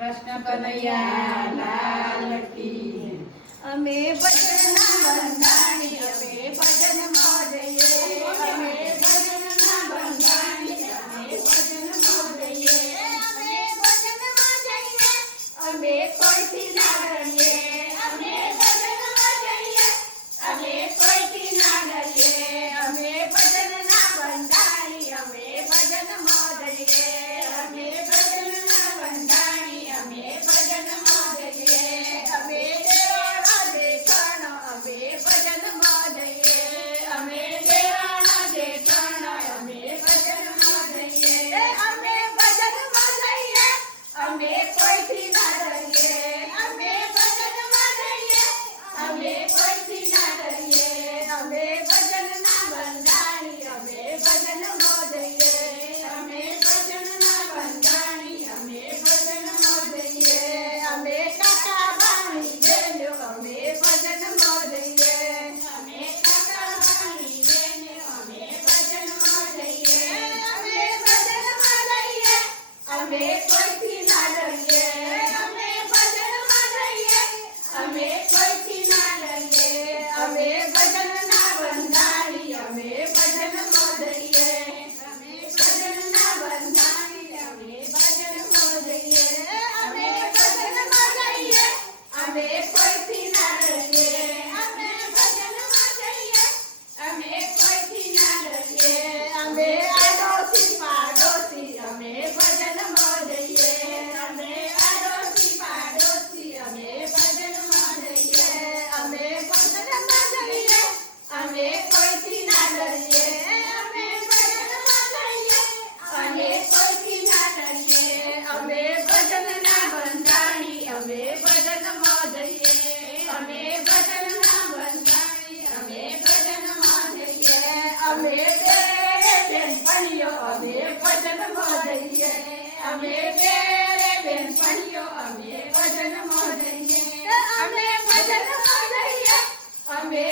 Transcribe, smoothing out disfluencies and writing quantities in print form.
કૃષ્ણ કનૈયા લાલ કી અમે ભજનના બંધાણી અમે ભજનમાં જઈએ અમે ભજનના બંધાણી અમે ભજનમાં જઈએ અમે ભજનમાં જઈએ અમે કોઈથી ના ડરીએ અમે ભજનમાં જઈએ અમે કોઈથી ના ડરીએ અમે ભજનના બંધાણી અમે ભજનમાં જઈએ અમે ભજનના બંધાણી અમે ભજનમાં જઈએ અમે દેવાના દેખાણ અમે ભજનમાં જઈએ અમે દેવાના દેખાણ અમે ભજનમાં જઈએ અમે ભજનમાં જઈએ અમે કોઈથી ના ડરીએ અમે ભજનમાં જઈએ અમે કોઈથી ના ડરીએ અમે ભજનના બંધાણી અમે ભજનમાં જઈએ અમે ભજનના બંધાણી અમે ભજનમાં જઈએ અમે કાકા બાણી બેનો અમે ભજનમાં જઈએ અમે કાકા બાણી બેનો અમે ભજનમાં જઈએ અમે ભજનમાં જઈએ અમે કોઈથી ના ડરીએ અમે ભજનમાં જઈએ અમે કોઈથી ના ડરીએ અમે ભજનના બંધાણી અમે ભજનમાં જઈએ અમે ભજનના બંધાણી અમે ભજનમાં જઈએ અમે ભજનમાં જઈએ અમે કોઈથી ના ડરીએ અમે ભજનમાં જઈએ અમે કોઈથી ના ડરીએ અમે આડોશી પાડોશી અમે ભજનમાં જઈએ અમે આડોશી પાડોશી અમે ભજનમાં જઈએ અમે ભજનમાં જઈએ અમે કોઈથી ના ડરીએ અમે ભજનમાં જઈએ અમે કોઈથી ના ડરીએ અમે ભજનના બંધાણી અમે ભજનમાં જઈએ અમે ભજનના બંધાણી અમે ભજનમાં જઈએ અમે બે બેનપણીઓ અમે ભજનમાં જઈએ અમે બે બેનપણીઓ અમે ભજનમાં જઈએ અમે ભજનમાં જઈએ અમે